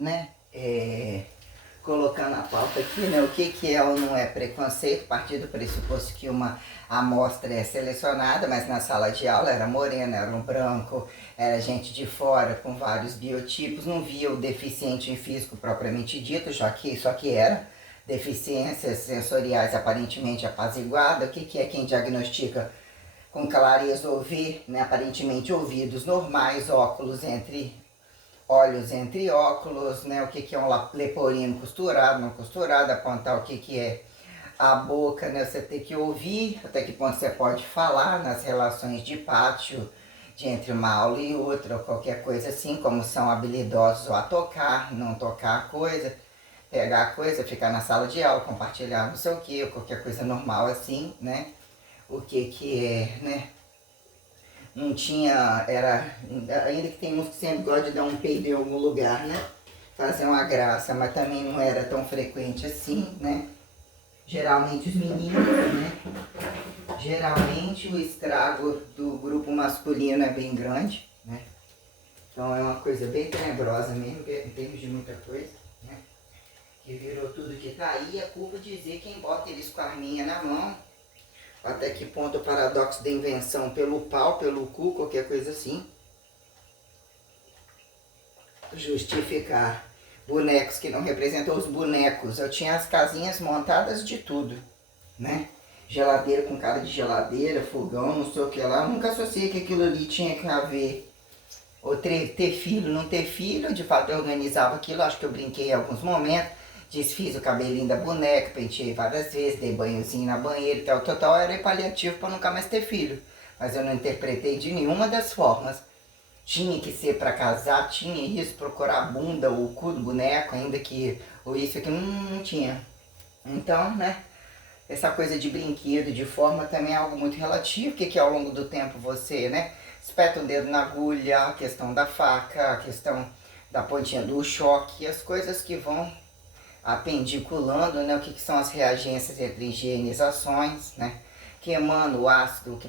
né, colocando a pauta aqui, né, o que é ou não é preconceito, a partir do pressuposto que uma amostra é selecionada, mas na sala de aula era morena, era um branco, era gente de fora com vários biotipos, não via o deficiente em físico propriamente dito, só que era deficiências sensoriais aparentemente apaziguadas. O que é quem diagnostica com clareza ouvir, né, aparentemente ouvidos normais, olhos entre óculos, né, o que é um leporino costurado, não costurado, apontar o que é a boca, né, você tem que ouvir, até que ponto você pode falar nas relações de pátio, de entre uma aula e outra, ou qualquer coisa assim, como são habilidosos a tocar, não tocar a coisa, pegar a coisa, ficar na sala de aula, compartilhar não sei o que, ou qualquer coisa normal assim, né, o que é, né, não tinha, era, ainda que tem uns que sempre gostam de dar um peido em algum lugar, né? Fazer uma graça, mas também não era tão frequente assim, né? Geralmente os meninos, né? Geralmente o estrago do grupo masculino é bem grande, né? Então é uma coisa bem tenebrosa mesmo, em termos de muita coisa, né? Que virou tudo que tá aí, a culpa dizer quem bota eles com a arminha na mão. Até que ponto o paradoxo da invenção pelo pau, pelo cu, qualquer coisa assim, justificar bonecos que não representam os bonecos. Eu tinha as casinhas montadas de tudo, né? Geladeira com cara de geladeira, fogão, não sei o que lá. Eu nunca associei que aquilo ali tinha que haver. Ou ter filho, não ter filho, de fato eu organizava aquilo, acho que eu brinquei em alguns momentos. Desfiz o cabelinho da boneca, penteei várias vezes, dei banhozinho na banheira e tal. Total era paliativo para nunca mais ter filho. Mas eu não interpretei de nenhuma das formas. Tinha que ser para casar, tinha isso, procurar a bunda, o cu do boneco, ainda que ou isso aqui não tinha. Então, né, essa coisa de brinquedo, de forma também é algo muito relativo, que ao longo do tempo você, né, espeta o dedo na agulha, a questão da faca, a questão da pontinha do choque, as coisas que vão apendiculando, né, o que são as reagências entre higienizações, né, queimando o ácido que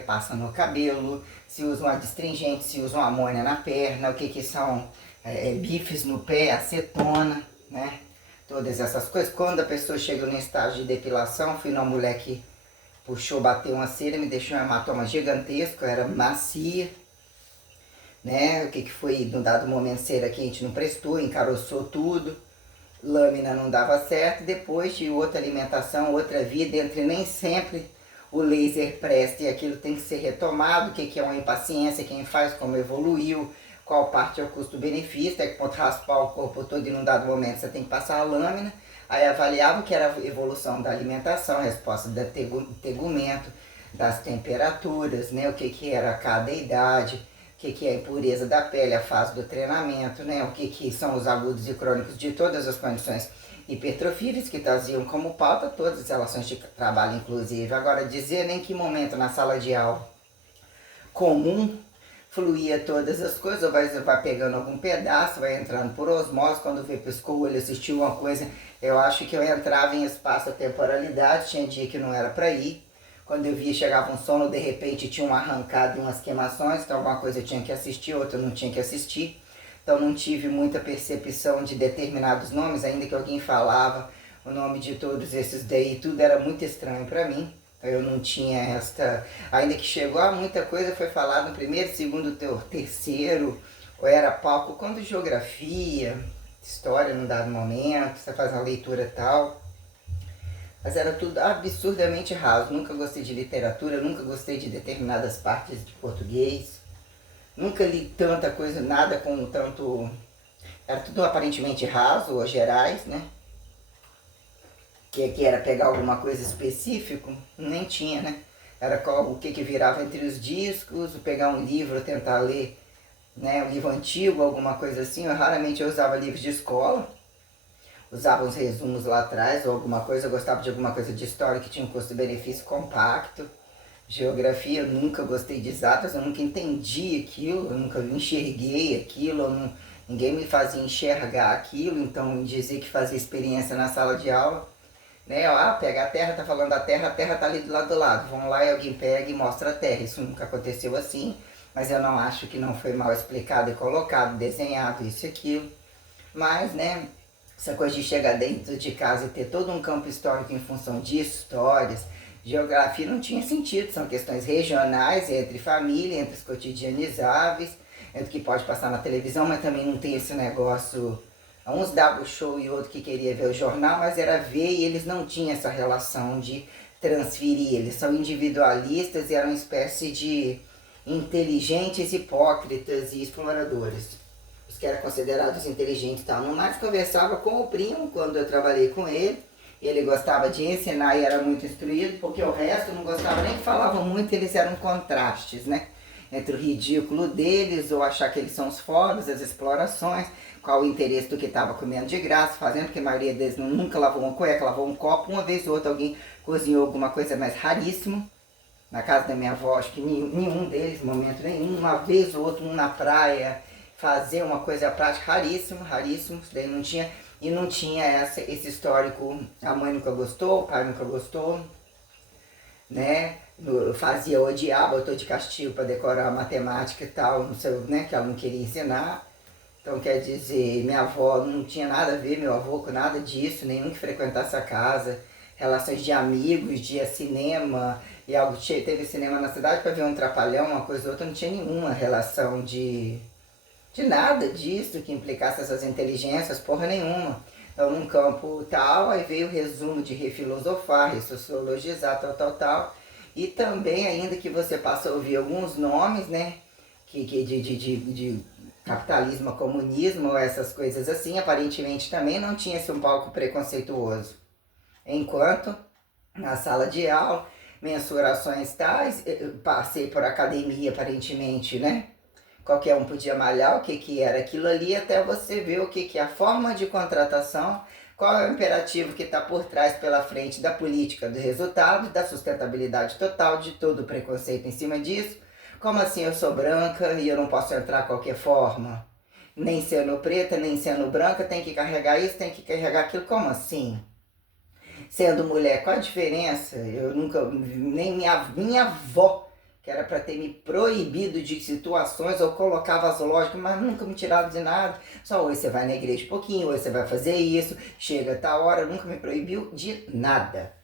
passa no cabelo, se usa um adstringente, se usa uma amônia na perna, o que são bifes no pé, acetona, né, todas essas coisas. Quando a pessoa chega no estágio de depilação, fui numa mulher que puxou, bateu uma cera, me deixou um hematoma gigantesco, era macia, né, o que foi, num dado momento, cera quente não prestou, encaroçou tudo, lâmina não dava certo, depois de outra alimentação, outra vida, entre nem sempre o laser presta e aquilo tem que ser retomado, o que é uma impaciência, quem faz, como evoluiu, qual parte é o custo-benefício, é que pode raspar o corpo todo e num dado momento você tem que passar a lâmina, aí avaliava o que era a evolução da alimentação, a resposta do tegumento, das temperaturas, né, o que era cada idade, o que é a impureza da pele, a fase do treinamento, né? O que são os agudos e crônicos de todas as condições hipertrofíveis que traziam como pauta todas as relações de trabalho, inclusive. Agora, dizer em que momento na sala de aula comum fluía todas as coisas, ou vai pegando algum pedaço, vai entrando por osmose, quando vê piscou o olho, assistiu uma coisa, eu acho que eu entrava em espaço-temporalidade, tinha dia que não era para ir. Quando eu via, chegava um sono, de repente tinha um arrancado e umas queimações, então alguma coisa eu tinha que assistir, outra eu não tinha que assistir. Então não tive muita percepção de determinados nomes, ainda que alguém falava o nome de todos esses daí, tudo era muito estranho para mim. Então eu não tinha esta... Ainda que chegou a muita coisa, foi falado no primeiro, segundo, terceiro, ou era palco, quando geografia, história num dado momento, você faz uma leitura tal... Mas era tudo absurdamente raso. Nunca gostei de literatura, nunca gostei de determinadas partes de português. Nunca li tanta coisa, nada com tanto... Era tudo aparentemente raso ou gerais, né? Que era pegar alguma coisa específica, nem tinha, né? Era o que virava entre os discos, pegar um livro, tentar ler, né? Um livro antigo, alguma coisa assim. Raramente eu usava livros de escola. Usava uns resumos lá atrás ou alguma coisa, eu gostava de alguma coisa de história que tinha um custo-benefício compacto. Geografia, eu nunca gostei de exatas, eu nunca entendi aquilo, eu nunca enxerguei aquilo, ninguém me fazia enxergar aquilo, então dizer que fazia experiência na sala de aula, né? Pega a terra, tá falando da terra, a terra tá ali do lado, vão lá e alguém pega e mostra a terra, isso nunca aconteceu assim, mas eu não acho que não foi mal explicado e colocado, desenhado, isso e aquilo. Mas, né, essa coisa de chegar dentro de casa e ter todo um campo histórico em função de histórias, geografia não tinha sentido, são questões regionais, entre família, entre os cotidianizáveis, entre o que pode passar na televisão, mas também não tem esse negócio. Uns davam o show e outro que queria ver o jornal, mas era ver e eles não tinham essa relação de transferir. Eles são individualistas e eram uma espécie de inteligentes, hipócritas e exploradores. Os que eram considerados inteligentes e tal. No mais, conversava com o primo quando eu trabalhei com ele. Ele gostava de ensinar e era muito instruído, porque o resto não gostava nem que falavam muito, eles eram contrastes, né? Entre o ridículo deles, ou achar que eles são os fodas, as explorações, qual o interesse do que estava comendo de graça, fazendo, porque a maioria deles nunca lavou uma cueca, lavou um copo, uma vez ou outra alguém cozinhou alguma coisa, mais raríssimo. Na casa da minha avó, acho que nenhum deles, momento nenhum, uma vez ou outra, um na praia, fazer uma coisa prática, raríssimo, raríssimo, isso daí não tinha, e não tinha esse histórico, a mãe nunca gostou, o pai nunca gostou, né? Fazia, odiava, eu tô de castigo para decorar matemática e tal, não sei, né, que ela não queria ensinar. Então, quer dizer, minha avó não tinha nada a ver, meu avô, com nada disso, nenhum que frequentasse a casa. Relações de amigos, de cinema, e algo teve cinema na cidade para ver um trapalhão, uma coisa ou outra, não tinha nenhuma relação de nada disso que implicasse essas inteligências, porra nenhuma. Então, num campo tal, aí veio o resumo de refilosofar, ressociologizar, tal. E também, ainda que você passa a ouvir alguns nomes, né, de capitalismo, comunismo, essas coisas assim, aparentemente também não tinha esse um palco preconceituoso. Enquanto, na sala de aula, mensurações tais, passei por academia aparentemente, né? Qualquer um podia malhar o que era aquilo ali, até você ver o que é a forma de contratação, qual é o imperativo que está por trás, pela frente da política do resultado, da sustentabilidade total, de todo o preconceito em cima disso. Como assim eu sou branca e eu não posso entrar de qualquer forma? Nem sendo preta, nem sendo branca, tem que carregar isso, tem que carregar aquilo. Como assim? Sendo mulher, qual a diferença? Eu nunca, nem minha avó, que era para ter me proibido de situações, eu colocava as lógicas, mas nunca me tirava de nada. Só hoje você vai na igreja um pouquinho, hoje você vai fazer isso, chega a tal hora, nunca me proibiu de nada.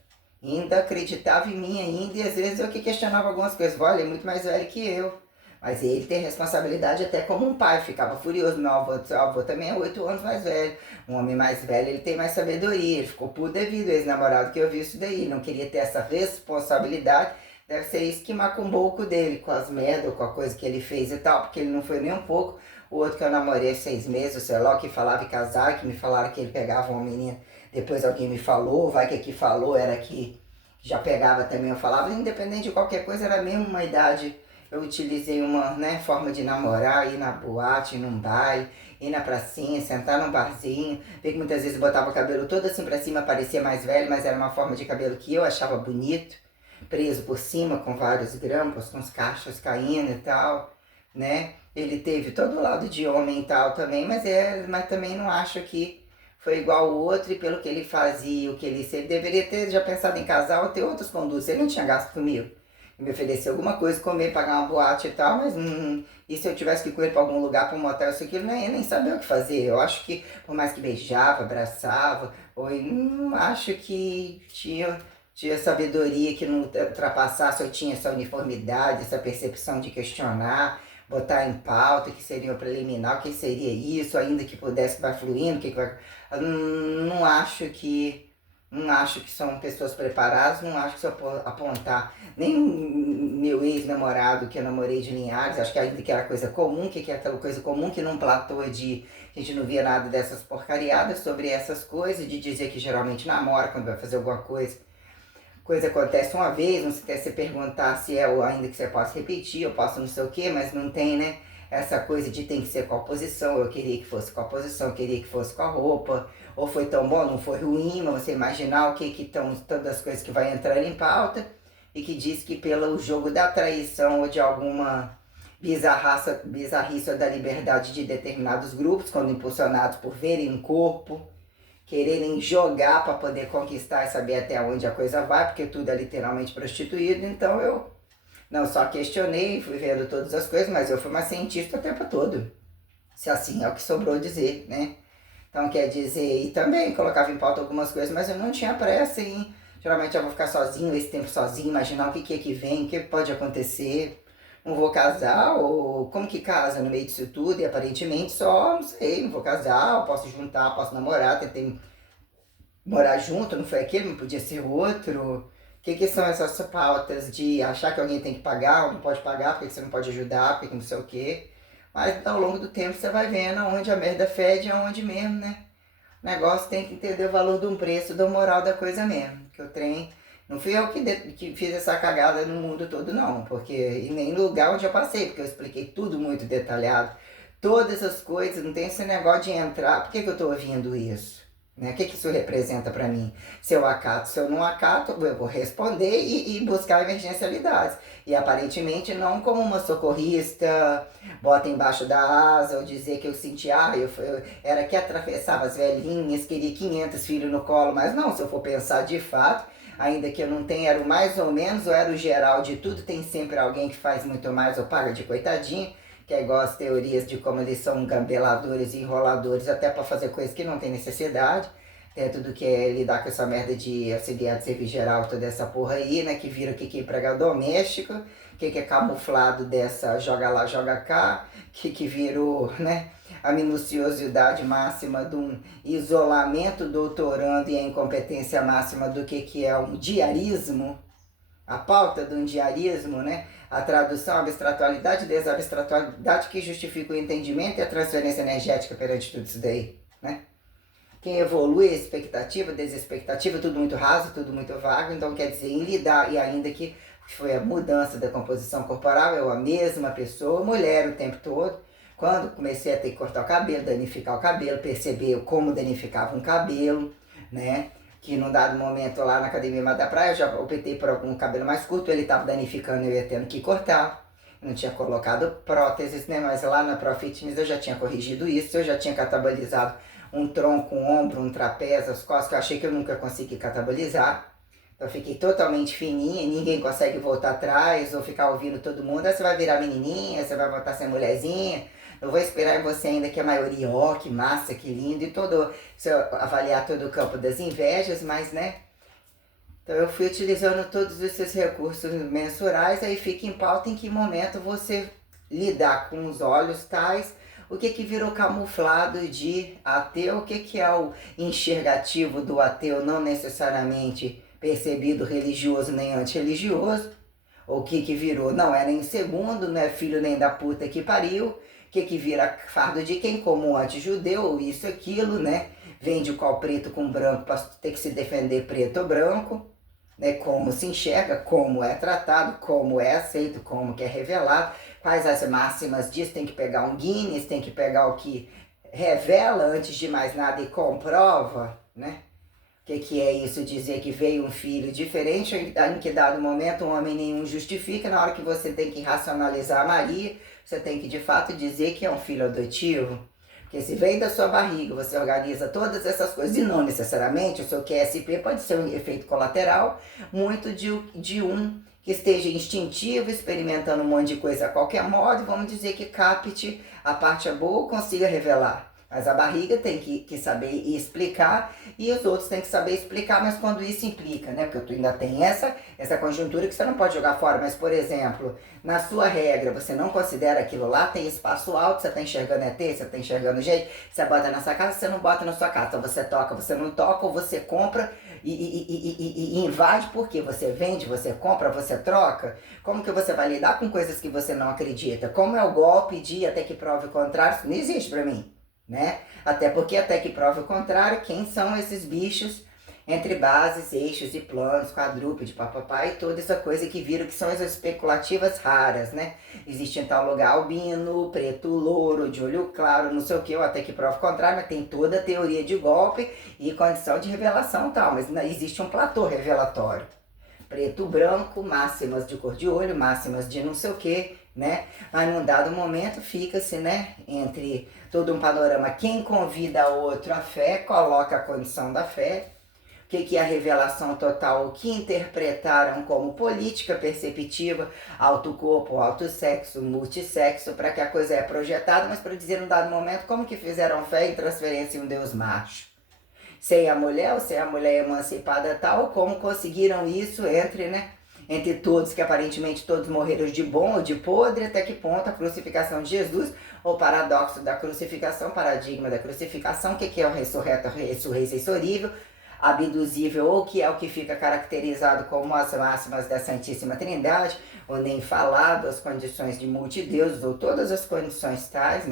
Ainda acreditava em mim ainda, e às vezes eu que questionava algumas coisas. Olha, ele é muito mais velho que eu. Mas ele tem responsabilidade até como um pai, ficava furioso. Meu avô também é 8 anos mais velho. Um homem mais velho, ele tem mais sabedoria. Ele ficou puto devido ao ex-namorado que eu vi isso daí. Não queria ter essa responsabilidade. Deve ser isso que macumbou o cu dele, com as merdas, com a coisa que ele fez e tal, porque ele não foi nem um pouco. O outro que eu namorei 6 meses, sei lá, que falava em casar, que me falaram que ele pegava uma menina. Depois alguém me falou, vai que aqui falou, era que já pegava também, eu falava, independente de qualquer coisa, era mesmo uma idade. Eu utilizei uma, né, forma de namorar, ir na boate, ir num baile, ir na pracinha, sentar num barzinho, ver que muitas vezes botava o cabelo todo assim pra cima, parecia mais velho, mas era uma forma de cabelo que eu achava bonito, preso por cima com vários grampos, com os cachos caindo e tal, né? Ele teve todo o lado de homem e tal também, mas também não acho que foi igual o outro, e pelo que ele fazia, o que ele deveria ter já pensado em casar ou ter outros condutos. Ele não tinha gasto comigo. Me oferecer alguma coisa, comer, pagar uma boate e tal, mas e se eu tivesse que ir com ele para algum lugar, para um motel, isso aqui, nem sabia o que fazer. Eu acho que, por mais que beijava, abraçava, ou não acho que tinha sabedoria que não ultrapassasse, eu tinha essa uniformidade, essa percepção de questionar, botar em pauta, que seria o preliminar, o que seria isso, ainda que pudesse, vai fluindo, que vai. Não acho que. Não acho que são pessoas preparadas, não acho que se eu apontar nem meu ex-namorado que eu namorei de Linhares, acho que ainda que era coisa comum, que é aquela coisa comum que num platô de a gente não via nada dessas porcariadas sobre essas coisas, de dizer que geralmente namora quando vai fazer alguma coisa. Coisa acontece uma vez, não se quer se perguntar se é ou ainda que você possa repetir, eu posso não sei o que, mas não tem, né? Essa coisa de tem que ser com a posição, eu queria que fosse com a posição, eu queria que fosse com a roupa, ou foi tão bom, não foi ruim, mas você imaginar o que estão todas as coisas que vai entrando em pauta, e que diz que pelo jogo da traição ou de alguma bizarrice da liberdade de determinados grupos, quando impulsionados por verem um corpo, quererem jogar para poder conquistar e saber até onde a coisa vai, porque tudo é literalmente prostituído. Então eu não só questionei, fui vendo todas as coisas, mas eu fui uma cientista o tempo todo. Se assim é o que sobrou dizer, né? Então, quer dizer, e também colocava em pauta algumas coisas, mas eu não tinha pressa em... Geralmente eu vou ficar sozinho, esse tempo sozinho, imaginar o que é que vem, o que pode acontecer. Não vou casar, ou como que casa no meio disso tudo? E aparentemente só, não sei, não vou casar, eu posso juntar, posso namorar, tentei morar junto, não foi aquele, não podia ser outro. O que são essas pautas de achar que alguém tem que pagar ou não pode pagar, porque você não pode ajudar, porque não sei o quê. Mas ao longo do tempo você vai vendo aonde a merda fede, aonde mesmo, né? O negócio tem que entender o valor de um preço, da moral da coisa mesmo. Que o trem. Não fui eu que fiz essa cagada no mundo todo, não. Porque, e nem no lugar onde eu passei, porque eu expliquei tudo muito detalhado. Todas essas coisas, não tem esse negócio de entrar. Por que eu tô ouvindo isso? Né? O que isso representa para mim? Se eu acato, se eu não acato, eu vou responder e buscar emergencialidades. E aparentemente não como uma socorrista, bota embaixo da asa, ou dizer que eu senti, eu era que atravessava as velhinhas, queria 500 filhos no colo, mas não, se eu for pensar de fato, ainda que eu não tenha, era o mais ou menos, ou era o geral de tudo, tem sempre alguém que faz muito mais ou paga de coitadinho, que é igual as teorias de como eles são gambeladores e enroladores até para fazer coisas que não tem necessidade. É tudo que é lidar com essa merda de auxiliar de serviço geral, toda essa porra aí, né? Que vira o que é empregado doméstico, o que é camuflado dessa joga lá, joga cá, que virou, né? A minuciosidade máxima de um isolamento doutorando e a incompetência máxima do que é um diarismo, a pauta de um diarismo, né? A tradução, a abstratualidade, desabstratualidade que justifica o entendimento e a transferência energética perante tudo isso daí, né? Quem evolui a expectativa, desexpectativa, tudo muito raso, tudo muito vago, então quer dizer, em lidar, e ainda que foi a mudança da composição corporal, eu a mesma pessoa, mulher o tempo todo. Quando comecei a ter que cortar o cabelo, danificar o cabelo, perceber como danificava um cabelo, né? Que num dado momento lá na academia da praia, eu já optei por algum cabelo mais curto, ele estava danificando, eu ia tendo que cortar. Eu não tinha colocado próteses, né? Mas lá na Pro Fitness eu já tinha corrigido isso, eu já tinha catabolizado um tronco, um ombro, um trapézio, as costas, que eu achei que eu nunca consegui catabolizar. Então eu fiquei totalmente fininha, ninguém consegue voltar atrás ou ficar ouvindo todo mundo. Aí você vai virar menininha, você vai voltar a ser mulherzinha. Eu vou esperar em você ainda que a maioria, ó, que massa, que lindo, e todo, se eu avaliar todo o campo das invejas, mas, né? Então eu fui utilizando todos esses recursos mensurais, aí fica em pauta em que momento você lidar com os olhos tais, o que virou camuflado de ateu, o que é o enxergativo do ateu, não necessariamente percebido religioso nem antirreligioso, o que virou, não é nem segundo, não é filho nem da puta que pariu, o que vira fardo de quem como anti-judeu, isso, aquilo, né? Vende o qual preto com branco para ter que se defender preto ou branco, né? Como se enxerga, como é tratado, como é aceito, como que é revelado, quais as máximas disso, tem que pegar um Guinness, tem que pegar o que revela antes de mais nada e comprova, né? O que é isso? Dizer que veio um filho diferente, em que dado momento um homem nenhum justifica, na hora que você tem que racionalizar a Maria, você tem que de fato dizer que é um filho adotivo. Porque se vem da sua barriga, você organiza todas essas coisas, e não necessariamente o seu QSP pode ser um efeito colateral, muito de um que esteja instintivo, experimentando um monte de coisa a qualquer modo, e vamos dizer que capte a parte boa, consiga revelar. Mas a barriga tem que saber explicar e os outros têm que saber explicar, mas quando isso implica, né? Porque tu ainda tem essa conjuntura que você não pode jogar fora. Mas, por exemplo, na sua regra, você não considera aquilo lá, tem espaço alto, você tá enxergando ET, você tá enxergando gente, você bota na sua casa, você não bota na sua casa. Então você toca, você não toca, ou você compra e invade porque você vende, você compra, você troca. Como que você vai lidar com coisas que você não acredita? Como é o golpe de até que prove o contrário? Isso não existe pra mim. Né? Até porque, até que prove o contrário, quem são esses bichos entre bases, eixos e planos, quadrúpede, papapá e toda essa coisa que viram que são as especulativas raras, né? Existe em tal lugar albino, preto, louro, de olho claro, não sei o que, até que prova o contrário, mas tem toda a teoria de golpe e condição de revelação e tal, mas existe um platô revelatório. Preto, branco, máximas de cor de olho, máximas de não sei o que, né? Mas num dado momento fica-se, né, entre todo um panorama, quem convida outro à fé, coloca a condição da fé, que é a revelação total, o que interpretaram como política perceptiva, autocorpo, autossexo, multissexo, para que a coisa é projetada, mas para dizer num dado momento como que fizeram fé em transferência em um Deus macho. Sem a mulher, ou sem a mulher emancipada tal, como conseguiram isso entre todos, que aparentemente todos morreram de bom ou de podre, até que ponto a crucificação de Jesus, o paradoxo da crucificação, paradigma da crucificação, o que é o ressurreto, ressurreição insorível, abduzível, ou que é o que fica caracterizado como as máximas da Santíssima Trindade, ou nem falado, as condições de multideuses, ou todas as condições tais,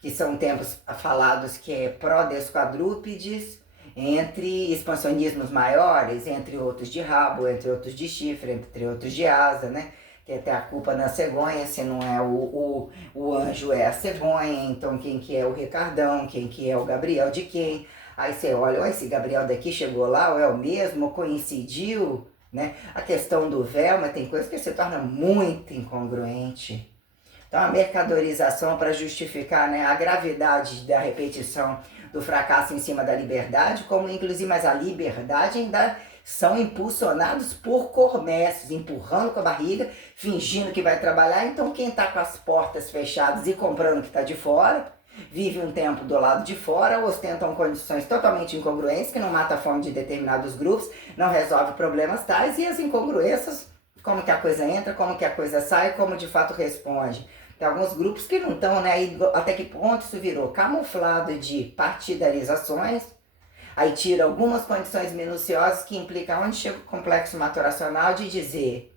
que são tempos falados que é pró-desquadrúpedes, entre expansionismos maiores, entre outros de rabo, entre outros de chifre, entre outros de asa, que até a culpa na cegonha, se não é o anjo é a cegonha, então quem que é o Ricardão, quem que é o Gabriel de quem? Aí você olha, esse Gabriel daqui chegou lá, ou é o mesmo, coincidiu, A questão do véu, mas tem coisa que se torna muito incongruente. Então a mercadorização para justificar a gravidade da repetição do fracasso em cima da liberdade, como inclusive, mas a liberdade ainda são impulsionados por comércios, empurrando com a barriga, fingindo que vai trabalhar. Então quem está com as portas fechadas e comprando o que está de fora, vive um tempo do lado de fora, ostentam condições totalmente incongruentes, que não mata a fome de determinados grupos, não resolve problemas tais, e as incongruências, como que a coisa entra, como que a coisa sai, como de fato responde. Tem alguns grupos que não estão, até que ponto isso virou camuflado de partidarizações, aí tira algumas condições minuciosas que implicam onde chega o complexo maturacional de dizer,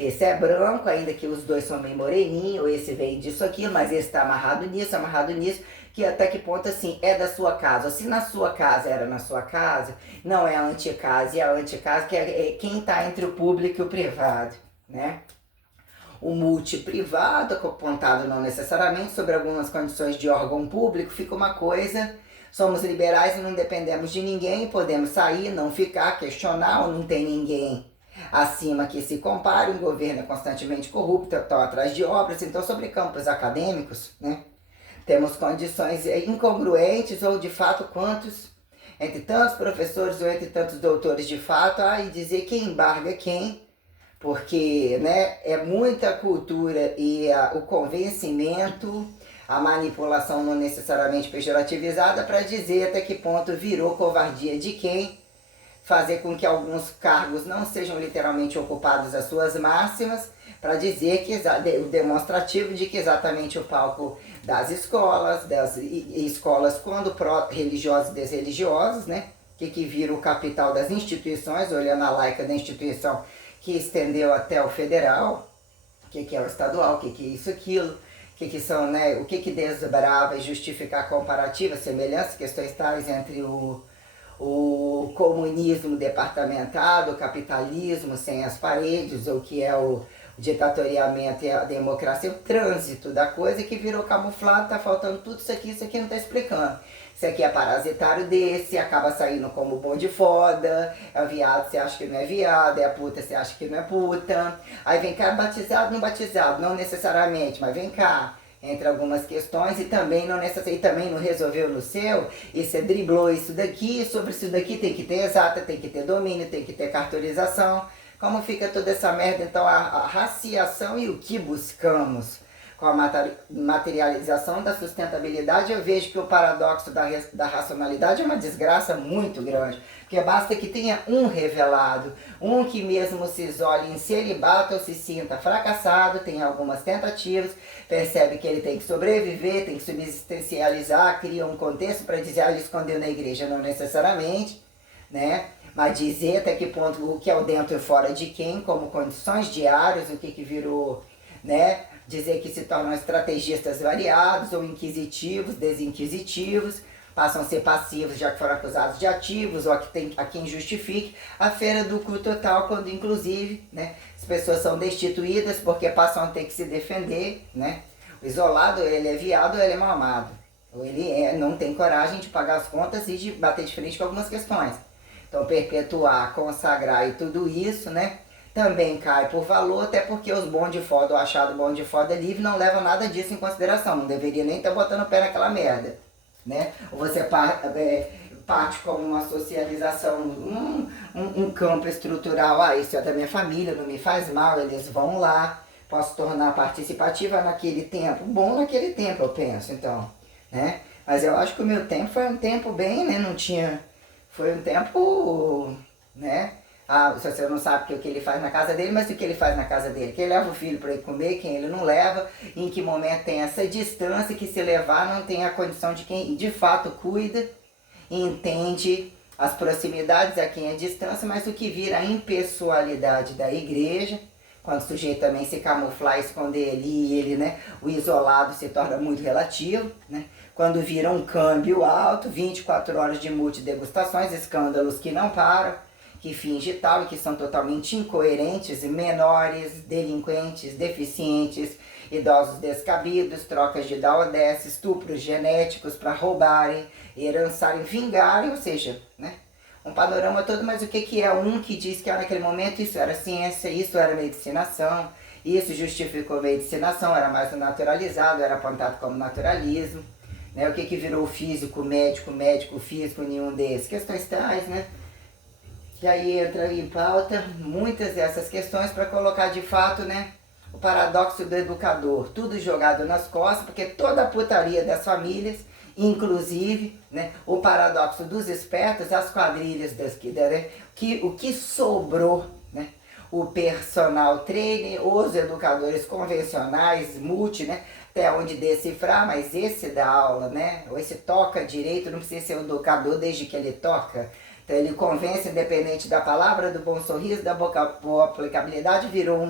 esse é branco, ainda que os dois são bem moreninhos, esse veio disso, aquilo, mas esse está amarrado nisso, que até que ponto, assim, é da sua casa. Ou se na sua casa era na sua casa, não é a anticasa, e a anticasa que é quem está entre o público e o privado, O multiprivado, apontado não necessariamente sobre algumas condições de órgão público, fica uma coisa, somos liberais e não dependemos de ninguém, podemos sair, não ficar, questionar, ou não tem ninguém acima que se compare, um governo é constantemente corrupto, estão atrás de obras. Então, sobre campos acadêmicos, temos condições incongruentes, ou de fato quantos, entre tantos professores ou entre tantos doutores de fato, e dizer quem embarga quem, porque é muita cultura e o convencimento, a manipulação não necessariamente pejorativizada, para dizer até que ponto virou covardia de quem, fazer com que alguns cargos não sejam literalmente ocupados às suas máximas, para dizer que o demonstrativo de que exatamente o palco das escolas quando pró-religiosos e desreligiosos, que vira o capital das instituições, olhando a laica da instituição, que estendeu até o federal, o que é o estadual, o que é isso, aquilo, que são, o que desbrava e justificar comparativas, semelhanças, questões tais entre o comunismo departamentado, o capitalismo sem as paredes, ou que é o ditatoriamento e a democracia, o trânsito da coisa que virou camuflado, tá faltando tudo isso aqui não tá explicando. Isso aqui é parasitário desse, acaba saindo como bom de foda, é viado, você acha que não é viado, é puta, você acha que não é puta. Aí vem cá, batizado, não necessariamente, mas vem cá, entre algumas questões, e também não resolveu no seu, e você driblou isso daqui, sobre isso daqui tem que ter exata, tem que ter domínio, tem que ter cartorização. Como fica toda essa merda? Então a raciação e o que buscamos com a materialização da sustentabilidade, eu vejo que o paradoxo da racionalidade é uma desgraça muito grande, porque basta que tenha um revelado, um que mesmo se isole em celibato ou se sinta fracassado, tem algumas tentativas, percebe que ele tem que sobreviver, tem que subsistencializar, cria um contexto para dizer, ele escondeu na igreja, não necessariamente, mas dizer até que ponto o que é o dentro e fora de quem, como condições diárias, o que virou, dizer que se tornam estrategistas variados, ou inquisitivos, desinquisitivos, passam a ser passivos já que foram acusados de ativos, ou a quem justifique a feira do cu total, quando inclusive as pessoas são destituídas porque passam a ter que se defender. O isolado, ele é viado ou ele é mal amado, ou ele não tem coragem de pagar as contas e de bater de frente com algumas questões. Então perpetuar, consagrar e tudo isso, também cai por valor, até porque os bons de foda, o achado bom de foda livre, não leva nada disso em consideração, não deveria nem estar botando o pé naquela merda, Ou você pátio como uma socialização, um campo estrutural. Ah, isso é da minha família, não me faz mal, eles vão lá, posso tornar participativa naquele tempo. Bom naquele tempo, eu penso, então, né? Mas eu acho que o meu tempo foi um tempo bem, né? Não tinha... Foi um tempo, né? Ah, se você não sabe o que ele faz na casa dele, mas o que ele faz na casa dele? Quem leva o filho para ir comer, quem ele não leva, em que momento tem essa distância que se levar não tem a condição de quem de fato cuida, entende as proximidades a quem é distância, mas o que vira a impessoalidade da igreja, quando o sujeito também se camuflar, esconder ali e ele, né, o isolado se torna muito relativo, né? Quando vira um câmbio alto, 24 horas de multidegustações, escândalos que não param, que finge tal e que são totalmente incoerentes, menores, delinquentes, deficientes, idosos descabidos, trocas de daudés, estupros genéticos para roubarem, herançarem, vingarem, ou seja, né? Um panorama todo, mas o que é um que diz que naquele momento isso era ciência, isso era medicinação, isso justificou medicinação, era mais naturalizado, era apontado como naturalismo, né? O que virou físico, médico, físico, nenhum desses? Questões tais, né? E aí entra em pauta muitas dessas questões para colocar de fato, né, o paradoxo do educador, tudo jogado nas costas, porque toda a putaria das famílias, inclusive, né, o paradoxo dos espertos, as quadrilhas né, o que sobrou, né, o personal trainer, os educadores convencionais, né, até onde decifrar, mas esse da aula, né, ou esse toca direito, não precisa ser um educador desde que ele toca. Então ele convence, independente da palavra, do bom sorriso, da boa aplicabilidade, virou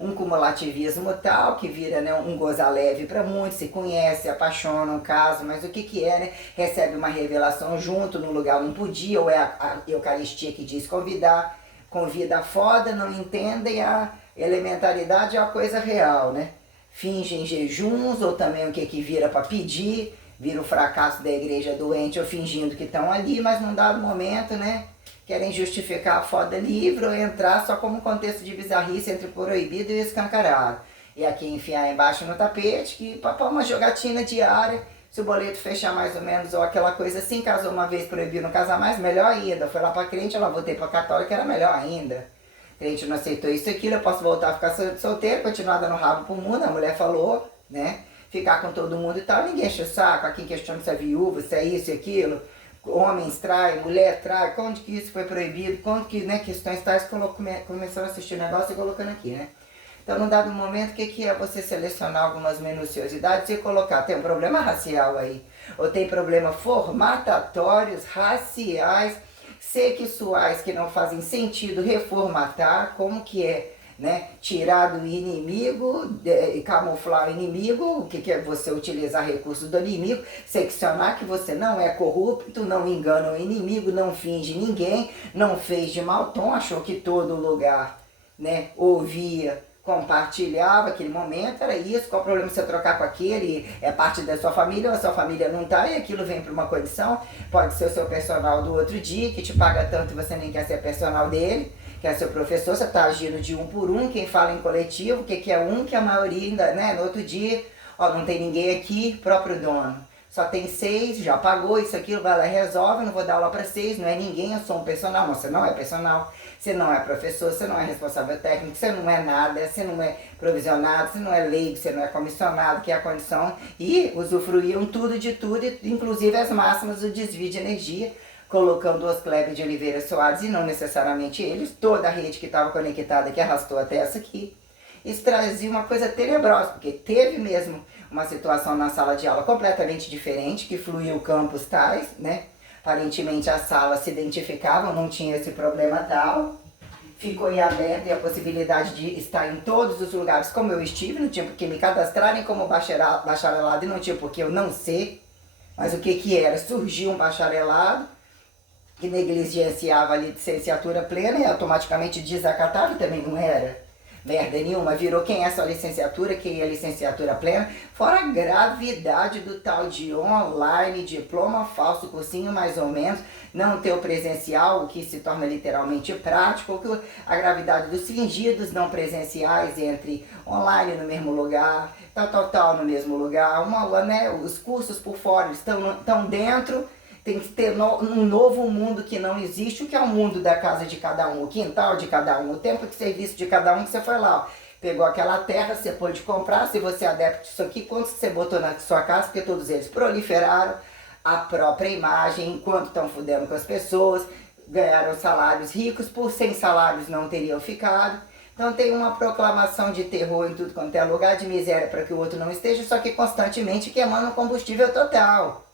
um cumulativismo tal, que vira, né, um goza leve para muitos, se conhece, se apaixona, um caso, mas o que é, né? Recebe uma revelação junto, no lugar não podia, ou é a Eucaristia que diz convidar, convida foda, não entendem a elementaridade, é uma coisa real, né? Fingem jejuns, ou também o que vira para pedir, vira o fracasso da igreja doente ou fingindo que estão ali, mas num dado momento, né, querem justificar a foda livre ou entrar só como contexto de bizarrice entre proibido e escancarado. E aqui enfiar embaixo no tapete, que para uma jogatina diária, se o boleto fechar mais ou menos, ou aquela coisa assim, casou uma vez, proibiu não casar mais, melhor ainda. Foi lá para crente, ela voltei para católica, era melhor ainda. Crente não aceitou isso e aquilo, eu posso voltar a ficar solteiro, continuar dando rabo pro mundo, a mulher falou, né? Ficar com todo mundo e tal, ninguém enche o saco, a quem questiona se é viúva, se é isso e aquilo, homens traem, mulher trai, quando que isso foi proibido, quando que, né, questões tais, começaram a assistir o negócio e colocando aqui, né? Então, num dado momento, o que é você selecionar algumas minuciosidades e colocar, tem um problema racial aí, ou tem problema formatatórios, raciais, sexuais que não fazem sentido reformatar, como que é, né, tirar do inimigo, camuflar o inimigo, o que é você utilizar recursos do inimigo, seccionar que você não é corrupto, não engana o inimigo, não finge ninguém, não fez de mau tom, achou que todo lugar, né, ouvia, compartilhava aquele momento, era isso, qual o problema você trocar com aquele, é parte da sua família ou a sua família não tá e aquilo vem para uma condição, pode ser o seu personal do outro dia, que te paga tanto e você nem quer ser personal dele, que é seu professor, você está agindo de um por um, quem fala em coletivo, o que é um, que a maioria ainda, né, no outro dia, ó, não tem ninguém aqui, próprio dono, só tem 6, já pagou isso, aquilo, vai lá e resolve, não vou dar aula para 6, não é ninguém, eu sou um personal, não, você não é personal, você não é professor, você não é responsável técnico, você não é nada, você não é provisionado, você não é leigo, você não é comissionado, que é a condição, e usufruíam tudo de tudo, inclusive as máximas do desvio de energia, colocando os Kleber de Oliveira Soares, e não necessariamente eles, toda a rede que estava conectada, que arrastou até essa aqui. Isso trazia uma coisa tenebrosa, porque teve mesmo uma situação na sala de aula completamente diferente, que fluiu campos tais, né? Aparentemente as salas se identificavam, não tinha esse problema tal. Ficou em aberto e a possibilidade de estar em todos os lugares como eu estive, não tinha por que me cadastrarem como bacharelado e não tinha por que eu não ser. Mas o que era? Surgiu um bacharelado, que negligenciava ali licenciatura plena e automaticamente desacatava, e também não era merda nenhuma, virou quem é sua licenciatura, quem é licenciatura plena, fora a gravidade do tal de online, diploma falso, cursinho mais ou menos, não ter o presencial, o que se torna literalmente prático, a gravidade dos fingidos não presenciais entre online no mesmo lugar, tal no mesmo lugar, né, os cursos por fora estão dentro, Tem que ter um novo mundo que não existe, o que é o mundo da casa de cada um, o quintal de cada um, o tempo de serviço de cada um, que você foi lá, ó, pegou aquela terra, você pôde comprar, se você é adepto disso aqui, quantos você botou na sua casa, porque todos eles proliferaram a própria imagem, enquanto estão fudendo com as pessoas, ganharam salários ricos, por sem salários não teriam ficado. Então tem uma proclamação de terror em tudo quanto é lugar, de miséria para que o outro não esteja, só que constantemente queimando combustível total.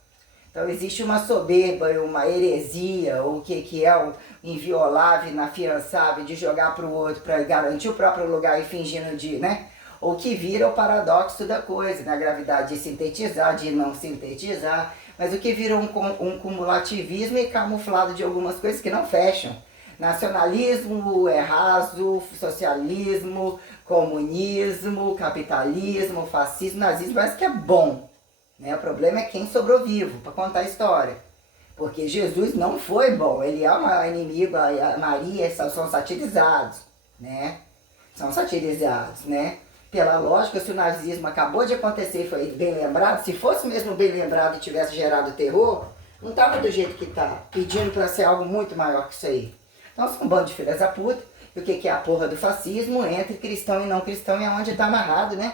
Então existe uma soberba, uma heresia, ou o que é o inviolável, inafiançável, de jogar para o outro para garantir o próprio lugar e fingindo de, né? O que vira o paradoxo da coisa, na gravidade de sintetizar, de não sintetizar, mas o que vira um cumulativismo e camuflado de algumas coisas que não fecham. Nacionalismo é raso, socialismo, comunismo, capitalismo, fascismo, nazismo, parece que é bom. Né? O problema é quem sobrou vivo para contar a história. Porque Jesus não foi bom, ele é um inimigo, a Maria são satirizados, né? São satirizados, né? Pela lógica, se o nazismo acabou de acontecer e foi bem lembrado, se fosse mesmo bem lembrado e tivesse gerado terror, não estava do jeito que está, pedindo para ser algo muito maior que isso aí. Então são um bando de filhas da puta, e o que é a porra do fascismo entre cristão e não cristão é onde está amarrado, né?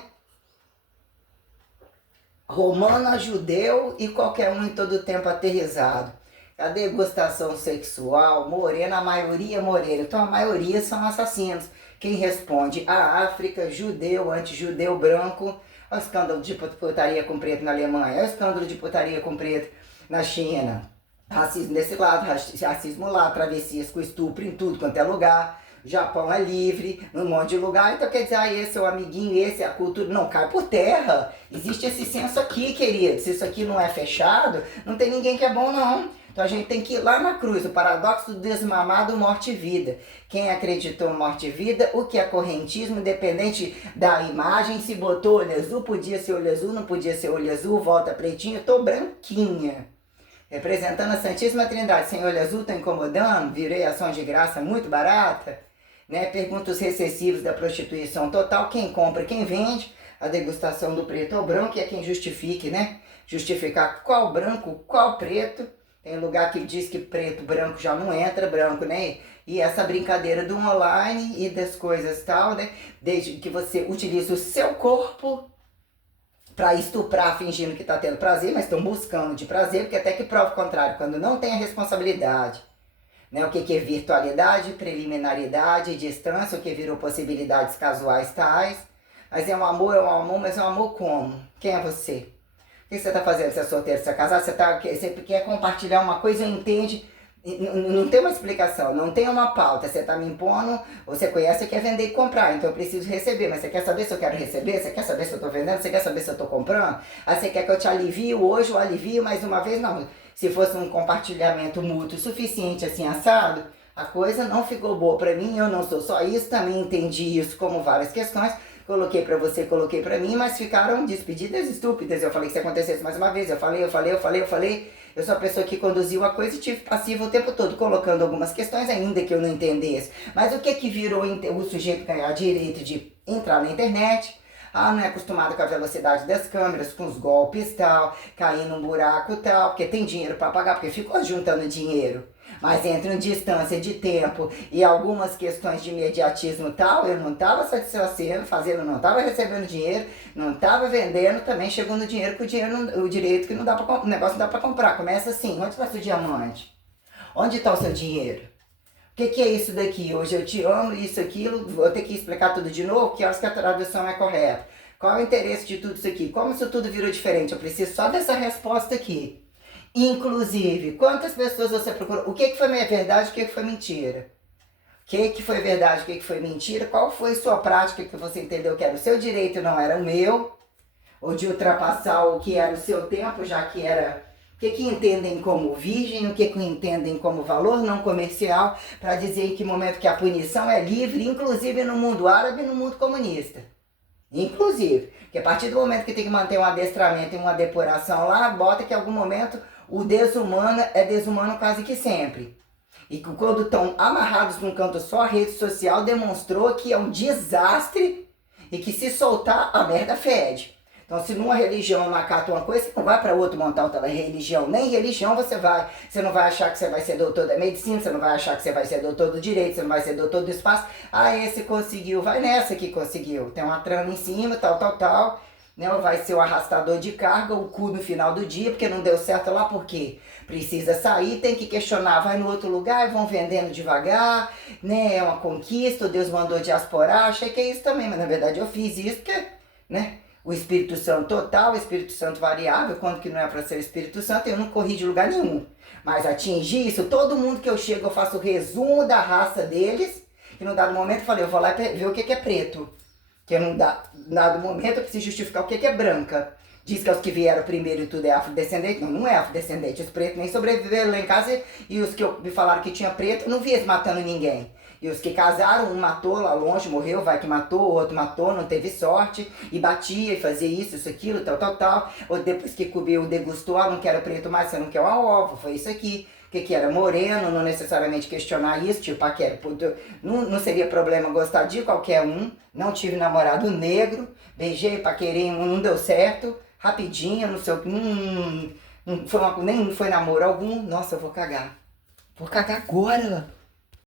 Romana, judeu e qualquer um em todo o tempo aterrizado. A degustação sexual, morena, a maioria morena. Então a maioria são assassinos. Quem responde? A África, judeu, anti-judeu, branco. É o escândalo de putaria com preto na Alemanha. É o escândalo de putaria com preto na China. Racismo desse lado, racismo lá, travessias com estupro em tudo quanto é lugar. Japão é livre, num monte de lugar, então quer dizer, esse é o amiguinho, esse é a cultura, não, cai por terra. Existe esse senso aqui, querido, se isso aqui não é fechado, não tem ninguém que é bom não. Então a gente tem que ir lá na cruz, o paradoxo do desmamado, morte e vida. Quem acreditou em morte e vida, o que é correntismo, independente da imagem, se botou olho azul, podia ser olho azul, não podia ser olho azul, volta pretinho, eu tô branquinha. Representando a Santíssima Trindade, sem olho azul, tô incomodando, virei ação de graça muito barata. Né? Perguntas recessivos da prostituição total, quem compra, quem vende, a degustação do preto ou branco, e é quem justifique, né? Justificar qual branco, qual preto. Tem lugar que diz que preto, branco já não entra, branco, né? E essa brincadeira do online e das coisas tal, né? Desde que você utiliza o seu corpo para estuprar fingindo que está tendo prazer, mas estão buscando de prazer, porque até que prova o contrário, quando não tem a responsabilidade. Né, o que é virtualidade, preliminaridade, distância, o que virou possibilidades casuais tais. Mas é um amor, mas é um amor como? Quem é você? O que você está fazendo? Você é solteiro, você é casado? Você quer compartilhar uma coisa e entende? Não tem uma explicação, não tem uma pauta. Você está me impondo, você conhece, você quer vender e comprar, então eu preciso receber. Mas você quer saber se eu quero receber? Você quer saber se eu estou vendendo? Você quer saber se eu estou comprando? Aí você quer que eu te alivie hoje ou alivio mais uma vez? Não. Se fosse um compartilhamento mútuo suficiente, assim, assado, a coisa não ficou boa para mim, eu não sou só isso, também entendi isso como várias questões, coloquei para você, coloquei para mim, mas ficaram despedidas estúpidas. Eu falei que se acontecesse mais uma vez, eu falei, eu sou a pessoa que conduziu a coisa e tive passivo o tempo todo, colocando algumas questões, ainda que eu não entendesse. Mas o que virou o sujeito ganhar direito de entrar na internet? Não é acostumado com a velocidade das câmeras, com os golpes tal, cair num buraco tal, porque tem dinheiro para pagar, porque ficou juntando dinheiro. Mas entre uma distância de tempo e algumas questões de imediatismo tal, eu não estava satisfazendo, fazendo, não estava recebendo dinheiro, não estava vendendo, também chegou no dinheiro, que o direito que não dá pra, o negócio não dá para comprar. Começa assim, onde está seu diamante? Onde está o seu dinheiro? O que é isso daqui? Hoje eu te amo, isso, aquilo, vou ter que explicar tudo de novo, que horas que a tradução é correta? Qual é o interesse de tudo isso aqui? Como isso tudo virou diferente? Eu preciso só dessa resposta aqui. Inclusive, quantas pessoas você procurou? O que foi minha verdade, o que foi mentira? O que foi verdade, o que foi mentira? Qual foi sua prática que você entendeu que era o seu direito e não era o meu? Ou de ultrapassar o que era o seu tempo, já que era... O que entendem como virgem, o que entendem como valor não comercial, para dizer em que momento que a punição é livre, inclusive no mundo árabe e no mundo comunista. Inclusive, que a partir do momento que tem que manter um adestramento e uma depuração lá, bota que em algum momento o desumano é desumano quase que sempre. E que quando estão amarrados num canto só, a rede social demonstrou que é um desastre e que se soltar, a merda fede. Então, se numa religião não acata uma coisa, você não vai para outra montar outra religião. Nem religião você vai. Você não vai achar que você vai ser doutor da medicina, você não vai achar que você vai ser doutor do direito, você não vai ser doutor do espaço. Ah, esse conseguiu, vai nessa que conseguiu. Tem uma trama em cima, tal. Né? Vai ser o arrastador de carga, o cu no final do dia, porque não deu certo lá, por quê? Precisa sair, tem que questionar, vai no outro lugar e vão vendendo devagar, né? É uma conquista, Deus mandou diasporar, achei que é isso também, mas na verdade eu fiz isso porque, né? O Espírito Santo total, o Espírito Santo variável, quando que não é para ser o Espírito Santo, eu não corri de lugar nenhum. Mas atingir isso, todo mundo que eu chego, eu faço o resumo da raça deles, e num dado momento eu falei, eu vou lá ver o que é preto. Que num dado momento eu preciso justificar o que é branca. Diz que os que vieram primeiro e tudo é afrodescendente. Não, não é afrodescendente. Os pretos nem sobreviveram lá em casa e os que me falaram que tinha preto, eu não vi eles matando ninguém. E os que casaram, um matou lá longe, morreu, vai que matou, o outro matou, não teve sorte, e batia, e fazia isso, aquilo, tal. Ou depois que comeu, degustou, não quero preto mais, você não quer uma ova, foi isso aqui. Que era moreno, não necessariamente questionar isso, tipo, não seria problema gostar de qualquer um, não tive namorado negro, beijei, paquerei, não deu certo, rapidinho, não sei o que, nem foi namoro algum, nossa, eu vou cagar agora.